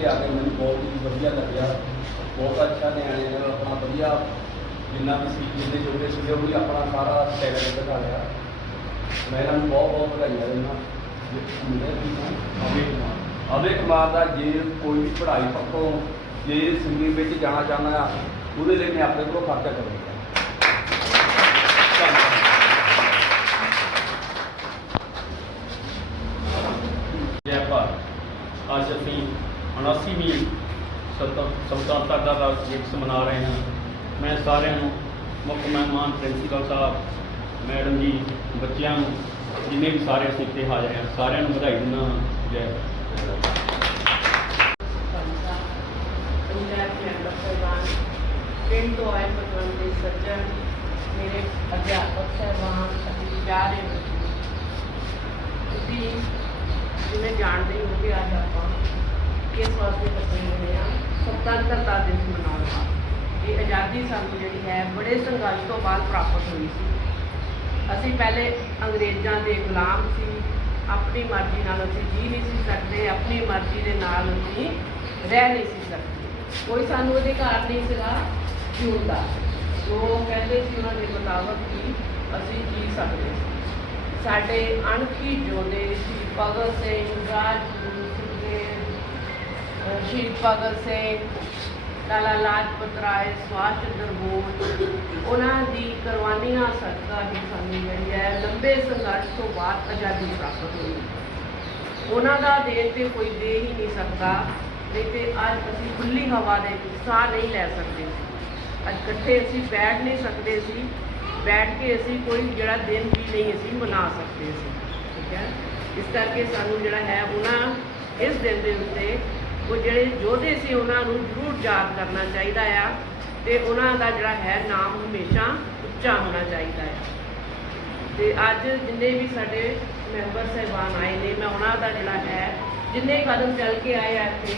ਇੱਥੇ ਆ ਕੇ ਮੈਨੂੰ ਬਹੁਤ ਹੀ ਵਧੀਆ ਲੱਗਿਆ। ਬਹੁਤ ਅੱਛਾ ਨਿਆਣੇ ਨੇ, ਆਪਣਾ ਵਧੀਆ ਜਿੰਨਾ ਵੀ ਸੀ, ਜਿੰਨੇ ਜੋਗੇ ਸੀਗੇ, ਉਹ ਵੀ ਆਪਣਾ ਸਾਰਾ ਟੈਲੈਂਟ ਦਿਖਾ ਲਿਆ। ਮੈਂ ਇਹਨਾਂ ਨੂੰ ਬਹੁਤ ਬਹੁਤ ਵਧਾਈਆਂ ਦਿੰਦਾ। ਮੇਰੇ ਵੀ ਅਵੇ ਕੁਮਾਰ। ਅਵੇ ਕੁਮਾਰ ਦਾ ਜੇ ਕੋਈ ਵੀ ਪੜ੍ਹਾਈ ਪੱਖੋਂ ਜੇ ਸਿੰਗਿੰਗ ਵਿੱਚ ਜਾਣਾ ਚਾਹੁੰਦਾ ਆ, ਉਹਦੇ ਲਈ ਮੈਂ ਆਪਣੇ ਕੋਲੋਂ ਖਰਚਾ ਕਰੂੰਗਾ ਧੰਨਵਾਦ ਜੈ ਭਾਰਤ ਅੱਜ ਅਸੀਂ 79ਵੀਂ ਸੁਤੰਤਰਤਾ ਦਾ ਦਿਵਸ ਮਨਾ ਰਹੇ ਹਾਂ। ਮੈਂ ਸਾਰਿਆਂ ਨੂੰ ਮੁੱਖ ਮਹਿਮਾਨ ਪ੍ਰਿੰਸੀਪਲ ਸਾਹਿਬ, ਮੈਡਮ ਜੀ, ਬੱਚਿਆਂ ਨੂੰ, ਜਿੰਨੇ ਵੀ ਸਾਰੇ ਅਸੀਂ ਇੱਥੇ ਹਾਜ਼ਰ ਹਾਂ, ਸਾਰਿਆਂ ਨੂੰ ਵਧਾਈ ਦਿੰਦਾ ਹਾਂ। ਜੈ ਪੰਜਾਬ ਮੈਂਬਰ ਸਾਹਿਬਾਨ, ਪਿੰਡ ਤੋਂ ਆਏ ਭਗਵਾਨ ਦੇ ਸੱਜਣ, ਮੇਰੇ ਅਧਿਆਪਕ ਸਾਹਿਬਾਨ ਅਤੇ ਪਿਆਰੇ ਬੱਚੇ। ਤੁਸੀਂ ਜਿਵੇਂ ਜਾਣਦੇ ਹੀ ਹੋਗੇ ਅੱਜ ਆਪਾਂ ਕਿਸ ਵਾਸਤੇ ਇਕੱਠੇ ਹੋਏ ਆ ਸੁਤੰਤਰਤਾ ਦਿਵਸ ਮਨਾਉਣ ਵਾਸਤੇ। ਇਹ ਆਜ਼ਾਦੀ ਸਾਨੂੰ ਜਿਹੜੀ ਹੈ, ਬੜੇ ਸੰਘਰਸ਼ ਤੋਂ ਬਾਅਦ ਪ੍ਰਾਪਤ ਹੋਈ ਸੀ। ਅਸੀਂ ਪਹਿਲੇ ਅੰਗਰੇਜ਼ਾਂ ਦੇ ਗੁਲਾਮ ਸੀ, ਆਪਣੀ ਮਰਜ਼ੀ ਨਾਲ ਅਸੀਂ ਜੀ ਨਹੀਂ ਸੀ ਸਕਦੇ, ਆਪਣੀ ਮਰਜ਼ੀ ਦੇ ਨਾਲ ਅਸੀਂ ਰਹਿ ਨਹੀਂ ਸੀ ਸਕਦੇ। ਕੋਈ ਸਾਨੂੰ ਅਧਿਕਾਰ ਨਹੀਂ ਸੀਗਾ ਜਿਉਣ ਦਾ। ਜੋ ਕਹਿੰਦੇ ਸੀ, ਉਹਨਾਂ ਦੇ ਮੁਤਾਬਕ ਕਿ ਅਸੀਂ ਜੀ ਸਕਦੇ ਸੀ। ਸਾਡੇ ਅਣਖੀ ਜੋਦੇ ਸ਼੍ਰੀ ਭਗਤ ਸਿੰਘ, ਰਾਜ ਸ਼ਹੀਦ ਭਗਤ ਸਿੰਘ, ਲਾਲਾ ਲਾਜਪਤ ਰਾਏ, ਸੁਭਾਸ਼ ਚੰਦਰ ਬੋਸ, ਉਹਨਾਂ ਦੀ ਕੁਰਬਾਨੀਆਂ ਸਦਕਾ ਹੀ ਸਾਨੂੰ ਜਿਹੜੀ ਹੈ। ਲੰਬੇ ਸੰਘਰਸ਼ ਤੋਂ ਬਾਅਦ ਆਜ਼ਾਦੀ ਪ੍ਰਾਪਤ ਹੋਈ। ਉਹਨਾਂ ਦਾ ਦੇਣ ਤੇ ਕੋਈ ਦੇ ਹੀ ਨਹੀਂ ਸਕਦਾ, ਨਹੀਂ ਤੇ ਅੱਜ ਅਸੀਂ ਖੁੱਲੀ ਹਵਾ ਦੇ ਸਾਹ ਨਹੀਂ ਲੈ ਸਕਦੇ। ਅੱਜ ਇਕੱਠੇ ਅਸੀਂ ਬੈਠ ਨਹੀਂ ਸਕਦੇ ਸੀ। ਬੈਠ ਕੇ ਅਸੀਂ ਕੋਈ ਜਿਹੜਾ ਦਿਨ ਵੀ ਨਹੀਂ ਅਸੀਂ ਮਨਾ ਸਕਦੇ ਸੀ। ਠੀਕ ਹੈ? ਇਸ ਕਰਕੇ ਸਾਨੂੰ ਜਿਹੜਾ ਹੈ, ਉਹਨਾਂ ਇਸ ਦਿਨ ਦੇ ਉੱਤੇ ਉਹ ਜਿਹੜੇ ਯੋਧੇ ਸੀ, ਉਹਨਾਂ ਨੂੰ ਜ਼ਰੂਰ ਯਾਦ ਕਰਨਾ ਚਾਹੀਦਾ ਆ ਤੇ ਉਹਨਾਂ ਦਾ ਜਿਹੜਾ ਹੈ ਨਾਮ ਹਮੇਸ਼ਾ ਉੱਚਾ ਹੋਣਾ ਚਾਹੀਦਾ ਹੈ ਤੇ ਅੱਜ ਜਿੰਨੇ ਵੀ ਸਾਡੇ ਮੈਂਬਰ ਸਹਿਬਾਨ ਆਏ ਨੇ, ਮੈਂ ਉਹਨਾਂ ਦਾ ਜਿਹੜਾ ਹੈ, ਜਿੰਨੇ ਕਦਮ ਚੱਲ ਕੇ ਆਏ ਆ ਇੱਥੇ,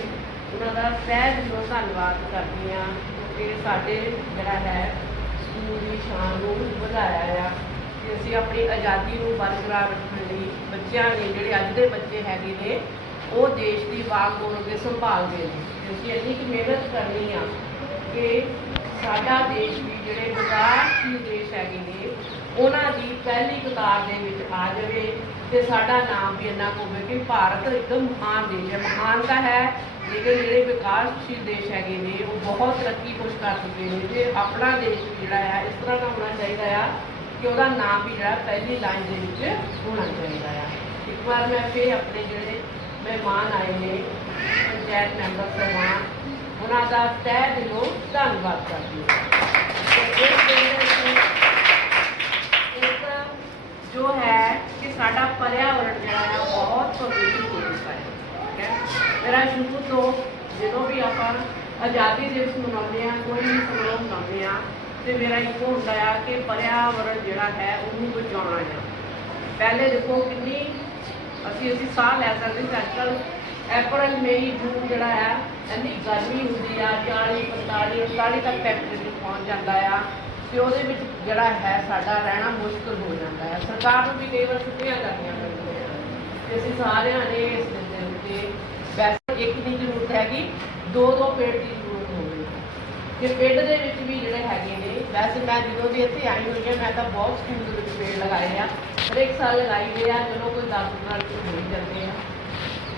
ਉਹਨਾਂ ਦਾ ਤਹਿ ਦਿਲੋਂ ਧੰਨਵਾਦ ਕਰਦੀ ਹਾਂ ਕਿ ਸਾਡੇ ਜਿਹੜਾ ਹੈ, ਸਕੂਲ ਦੀ ਸ਼ਾਨ ਨੂੰ ਵਧਾਇਆ ਆ ਕਿ ਅਸੀਂ ਆਪਣੀ ਆਜ਼ਾਦੀ ਨੂੰ ਬਰਕਰਾਰ ਰੱਖਣ ਲਈ ਬੱਚਿਆਂ ਨੇ, ਜਿਹੜੇ ਅੱਜ ਦੇ ਬੱਚੇ ਹੈਗੇ ਨੇ ਉਹ ਦੇਸ਼ ਦੀ ਬਾਗਡੋਰ ਅੱਗੇ ਸੰਭਾਲਦੇ ਨੇ ਤੇ ਅਸੀਂ ਇੰਨੀ ਕੁ ਮਿਹਨਤ ਕਰਨੀ ਆ ਕਿ ਸਾਡਾ ਦੇਸ਼ ਵੀ ਜਿਹੜੇ ਵਿਕਾਸਸ਼ੀਲ ਦੇਸ਼ ਹੈਗੇ ਨੇ, ਉਹਨਾਂ ਦੀ ਪਹਿਲੀ ਕਤਾਰ ਦੇ ਵਿੱਚ ਆ ਜਾਵੇ ਤੇ ਸਾਡਾ ਨਾਮ ਵੀ ਇੰਨਾ ਕੁ ਹੋਵੇ ਕਿ ਭਾਰਤ ਇੱਕ ਮਹਾਨ ਦੇਸ਼ ਹੈ। ਮਹਾਨ ਤਾਂ ਹੈ, ਲੇਕਿਨ ਜਿਹੜੇ ਵਿਕਾਸਸ਼ੀਲ ਦੇਸ਼ ਹੈਗੇ ਨੇ, ਉਹ ਬਹੁਤ ਤਰੱਕੀ ਕੁਛ ਕਰ ਚੁੱਕੇ ਨੇ ਤੇ ਆਪਣਾ ਦੇਸ਼ ਵੀ ਜਿਹੜਾ ਹੈ, ਇਸ ਤਰ੍ਹਾਂ ਦਾ ਹੋਣਾ ਚਾਹੀਦਾ ਆ ਕਿ ਉਹਦਾ ਨਾਮ ਵੀ ਜਿਹੜਾ ਪਹਿਲੀ ਲਾਈਨ ਦੇ ਵਿੱਚ ਹੋਣਾ ਚਾਹੀਦਾ ਆ। ਇੱਕ ਵਾਰ ਮੈਂ ਫੇਰ ਆਪਣੇ ਜਿਹੜੇ ਮਹਿਮਾਨ ਆਏ ਨੇ, ਪੰਚਾਇਤ ਮੈਂਬਰ ਸਾਹਿਬਾਨ ਉਹਨਾਂ ਦਾ ਤਹਿ ਦਿਲੋਂ ਧੰਨਵਾਦ ਕਰਦੀ ਹਾਂ। ਜੋ ਹੈ ਕਿ ਸਾਡਾ ਪਰਿਆਵਰਣ ਜਿਹੜਾ ਹੈ, ਬਹੁਤ ਪ੍ਰਦੂਸ਼ਿਤ ਹੋ ਚੁੱਕਾ ਹੈ। ਠੀਕ ਹੈ? ਮੇਰਾ ਸ਼ੁਰੂ ਤੋਂ ਜਦੋਂ ਵੀ ਆਪਾਂ ਆਜ਼ਾਦੀ ਦਿਵਸ ਮਨਾਉਂਦੇ ਆ ਕੋਈ ਵੀ ਸਮਾਰੋਹ ਮਨਾਉਂਦੇ ਆ ਤੇ ਮੇਰਾ ਇੱਕੋ ਹੁੰਦਾ ਆ ਕਿ ਪਰਿਆਵਰਣ ਜਿਹੜਾ ਹੈ, ਉਹਨੂੰ ਬਚਾਉਣਾ ਹੈ। ਪਹਿਲੇ ਦੇਖੋ ਕਿੰਨੀ ਅਸੀਂ ਅਸੀਂ ਸਾਹ ਲੈ ਸਕਦੇ ਸੀ ਅੱਜ ਕੱਲ੍ਹ। ਅਪ੍ਰੈਲ ਮਈ ਜੂਨ ਜਿਹੜਾ ਹੈ ਇੰਨੀ ਗਰਮੀ ਹੁੰਦੀ ਆ 40 45 39 ਤੱਕ ਟੈਂਪਰੇਚਰ ਪਹੁੰਚ ਜਾਂਦਾ ਆ। ਤੇ ਉਹਦੇ ਵਿੱਚ ਜਿਹੜਾ ਹੈ ਸਾਡਾ ਰਹਿਣਾ ਮੁਸ਼ਕਲ ਹੋ ਜਾਂਦਾ ਹੈ ਸਰਕਾਰ ਨੂੰ ਵੀ ਕਈ ਵਾਰ ਛੁੱਟੀਆਂ ਕਰਨੀਆਂ ਪੈਂਦੀਆਂ ਤੇ ਅਸੀਂ ਸਾਰਿਆਂ ਨੇ ਇਸ ਦਿਨ ਦੇ ਉੱਤੇ ਵੈਸੇ ਇੱਕ ਦੀ ਜ਼ਰੂਰਤ ਹੈਗੀ, ਦੋ ਦੋ ਪੇੜ ਦੀ ਜ਼ਰੂਰਤ ਹੋਵੇ। ਕਿ ਪਿੰਡ ਦੇ ਵਿੱਚ ਵੀ ਜਿਹੜੇ ਹੈਗੇ ਨੇ, ਵੈਸੇ ਮੈਂ ਜਦੋਂ ਦੀ ਇੱਥੇ ਆਈ ਹੋਈ ਹਾਂ ਮੈਂ ਤਾਂ ਬਹੁਤ ਸਕੂਲ ਦੇ ਵਿੱਚ ਪੇੜ ਲਗਾਏ ਆ। ਹਰੇਕ ਸਾਲ ਲਗਾਈ ਦੇ ਆ, ਚਲੋ ਕੋਈ 10 ਨਾਲ ਹੋ ਹੀ ਜਾਂਦੇ ਆ।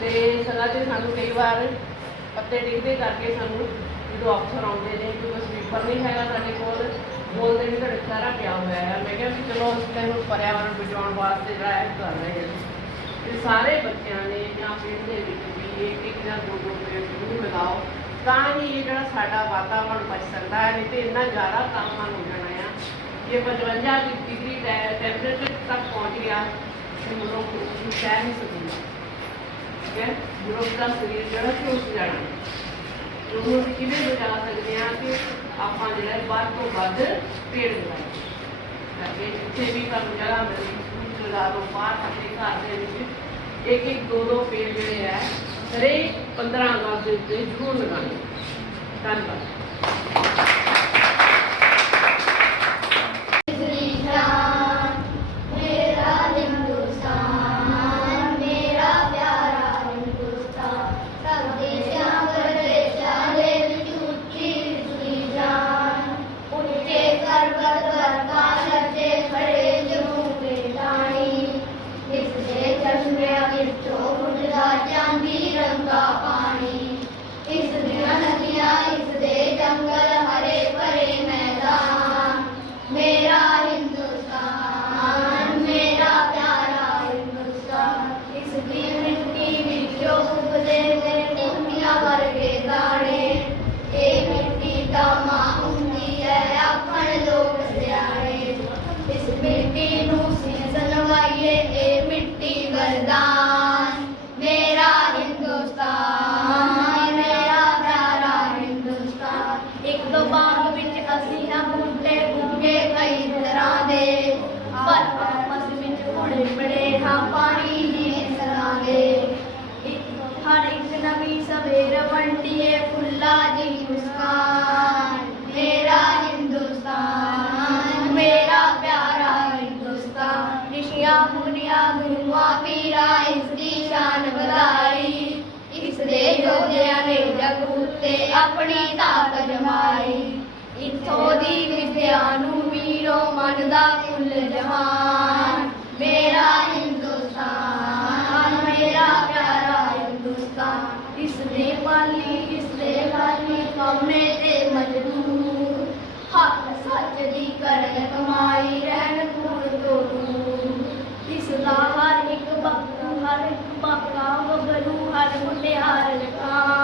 ਤੇ ਸਦਾ ਤੇ ਸਾਨੂੰ ਕਈ ਵਾਰ ਪੱਤੇ ਡਿੱਗਦੇ ਕਰਕੇ ਸਾਨੂੰ ਜਦੋਂ ਅਫਸਰ ਆਉਂਦੇ ਨੇ ਕਿਉਂਕਿ ਕੋਈ ਸਵੀਪਰ ਨਹੀਂ ਹੈਗਾ ਸਾਡੇ ਕੋਲ, ਬੋਲਦੇ ਨੇ ਤੁਹਾਡੇ ਸਾਰਾ ਪਿਆ ਹੋਇਆ ਹੈ ਮੈਂ ਕਿਹਾ ਵੀ ਚਲੋ ਅਸੀਂ ਤਾਂ ਇਹਨੂੰ ਪਰਿਆਵਰਣ ਬਚਾਉਣ ਵਾਸਤੇ ਜਿਹੜਾ ਇਹ ਕਰ ਰਹੇ ਹਾਂ ਤੇ ਸਾਰੇ ਬੱਚਿਆਂ ਨੇ ਜਾਂ ਪਿੰਡ ਦੇ ਵਿੱਚ ਵੀ ਇੱਕ ਇੱਕ ਜਾਂ ਦੋ ਦੋ ਪੇੜ ਜ਼ਰੂਰ ਲਗਾਓ, ਤਾਂ ਹੀ ਇਹ ਜਿਹੜਾ ਸਾਡਾ ਵਾਤਾਵਰਣ ਬਚ ਸਕਦਾ ਹੈ, ਨਹੀਂ ਤੇ ਇੰਨਾ ਜ਼ਿਆਦਾ ਤਾਪਮਾਨ ਹੋ ਜਾਣਾ ਆ। ਜੇ 55 ਡਿਗਰੀ ਟੈਂਪਰੇਚਰ ਤੱਕ ਪਹੁੰਚ ਗਿਆ ਤੇ ਮਨੁੱਖ ਨੂੰ ਸਹਿ ਨਹੀਂ ਸਕਦਾ ਠੀਕ ਹੈ ਮਨੁੱਖ ਦਾ ਸਰੀਰ ਜਿਹੜਾ ਝੁਲਸ ਜਾਣਾ ਉਹਨੂੰ ਅਸੀਂ ਕਿਵੇਂ ਬਚਾ ਸਕਦੇ ਹਾਂ ਕਿ ਆਪਾਂ ਜਿਹੜਾ ਹੈ ਵੱਧ ਤੋਂ ਵੱਧ ਪੇੜ ਲਗਾਈਏ ਅੱਗੇ ਜਿੱਥੇ ਵੀ ਤੁਹਾਨੂੰ ਜਗ੍ਹਾ ਮਿਲਦੀ ਸਕੂਲ ਲਗਾ ਲਓ ਬਾਹਰ ਆਪਣੇ ਘਰ ਦੇ ਵਿੱਚ ਇੱਕ ਇੱਕ ਦੋ ਦੋ ਪੇੜ ਜਿਹੜੇ ਹੈ ਹਰੇਕ 15 ਅਗਸਤ ਦੇ ਉੱਤੇ ਜ਼ਰੂਰ ਲਗਾਉਣੇ ਧੰਨਵਾਦ ਤੇ ਆਪਣੀ ਤਾਕਤ ਜਮਾਈ। ਇਥੋਂ ਦੀ ਵਿਦਿਆ ਨੂੰ ਵੀਰੋ ਮਨ ਦਾ ਕੁੱਲ ਜਹਾਨ। ਮੇਰਾ ਹਿੰਦੁਸਤਾਨ, ਮੇਰਾ ਪਿਆਰਾ ਹਿੰਦੁਸਤਾਨ। ਇਸ ਨੇ ਪਾਲੀ ਇਸ ਨੇ ਲਾਲੀ ਕੌਮੇ ਤੇ ਮਜਬੂਰ। ਹੱਕ ਸੱਚ ਦੀ ਕਰਨ ਕਮਾਈ, ਰਹਿਣ ਕੋਲ ਤੋਂ ਇਸ ਦਾ ਹਰ ਇੱਕ ਬੱਕਾ, ਹਰ ਇੱਕ ਬੱਕਾ, ਵਗਰੂ, ਹਰ ਮੁਟਿਆਰ ਲਖਾਂ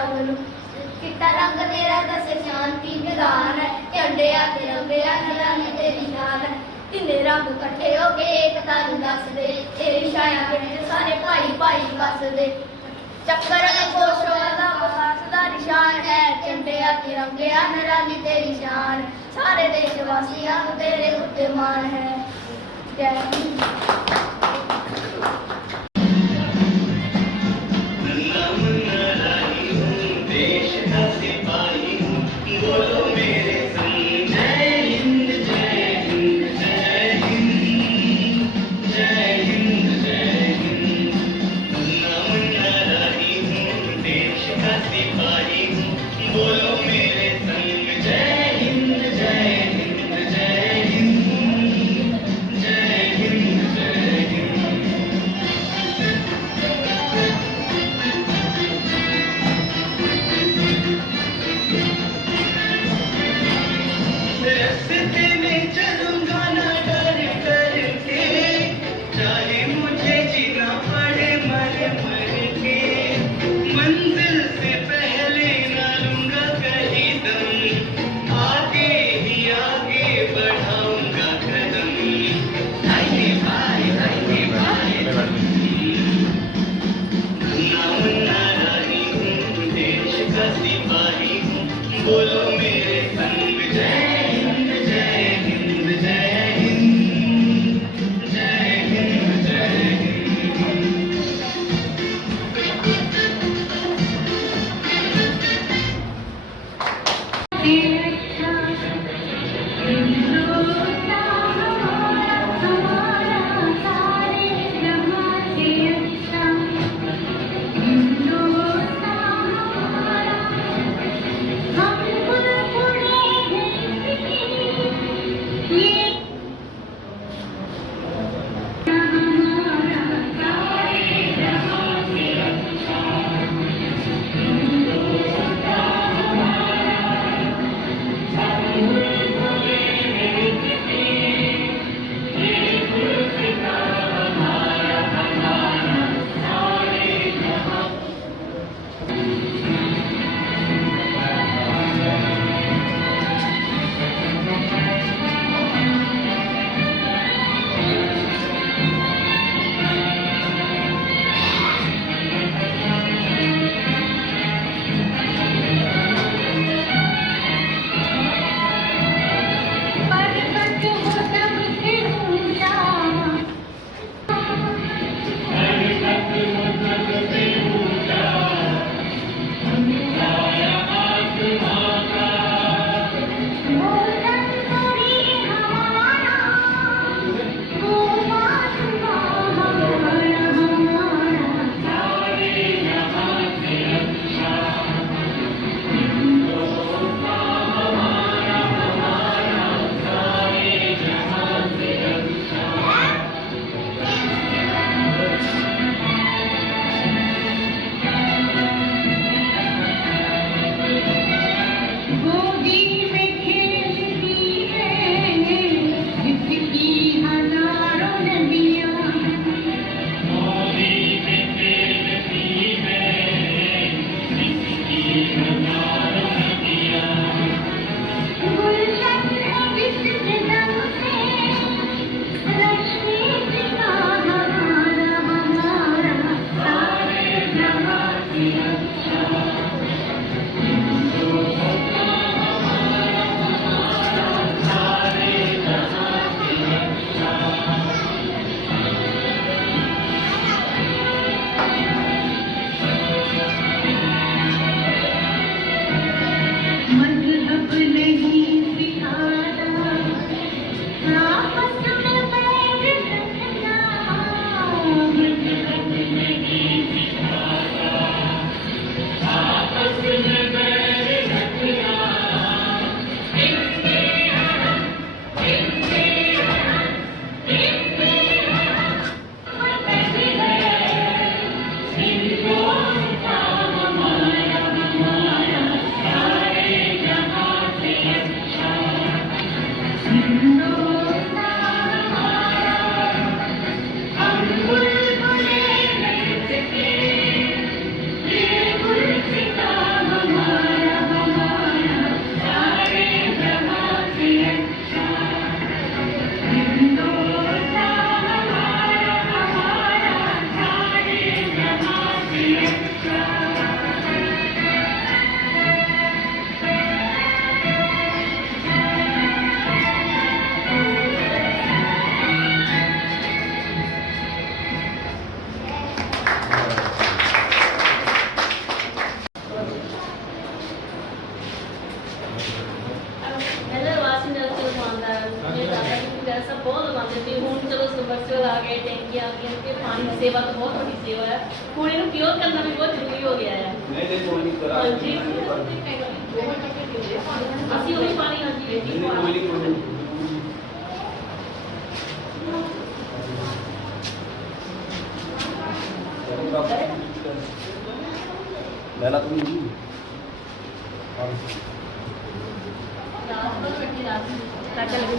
ਕੀਤਾ ਬਲੂ ਚਿੱਟਾ ਰੰਗ ਤੇਰਾ ਦਸ, ਸ਼ਾਂਤੀ ਨਿਦਾਨ ਹੈ। ਝੰਡਿਆ ਤੇ ਰੰਗਿਆ ਨਲਾ ਨੇ ਤੇਰੀ ਜਾਨ ਹੈ। ਤਿੰਨੇ ਰੰਗ ਇਕੱਠੇ ਹੋ ਕੇ ਏਕਤਾ ਨੂੰ ਦੱਸਦੇ। ਤੇਰੀ ਛਾਇਆ ਵਿੱਚ ਸਾਰੇ ਭਾਈ ਭਾਈ ਵੱਸਦੇ। ਚੱਕਰ ਕੋਸ਼ਵਾ ਦਾ ਵਸਾਸ ਦਾ ਨਿਸ਼ਾਨ ਹੈ। ਝੰਡਿਆ ਤੇ ਰੰਗਿਆ ਨਲਾ ਨੇ ਤੇਰੀ ਸ਼ਾਨ ਸਾਰੇ ਦੇਸ਼ ਵਾਸੀਆਂ ਨੂੰ ਤੇਰੇ ਉੱਤੇ ਮਾਣ ਹੈ। ਜੈ You. ਸਭ ਬਹੁਤ ਲਗਾਉਂਦੇ ਸੀ ਹੁਣ ਚਲੋ ਸਬਰਸਲ ਆ ਗਏ ਟੈਂਕੀਆਂ ਆ ਗਈਆਂ ਕਿ ਪਾਣੀ ਦੀ ਸੇਵਾ ਤਾਂ ਬਹੁਤ ਵੱਡੀ ਸੇਵਾ ਹੈ ਹੁਣ ਇਹਨੂੰ ਕਿਉਂ ਕਰਨਾ ਵੀ ਬਹੁਤ ਜ਼ਰੂਰੀ ਹੋ ਗਿਆ ਹੈ ਨਹੀਂ ਨਹੀਂ ਕੋਈ ਨਹੀਂ ਕਰਾ ਹਾਂਜੀ ਨਹੀਂ ਅਸੀਂ ਉਹੀ ਪਾਣੀ ਹਾਂਜੀ ਕੋਈ ਨਹੀਂ ਕੋਈ ਨਹੀਂ ਲੈ ਲਾ ਤੂੰ ਜੀ ਨਾਲ ਕੱਟ ਲਗੇ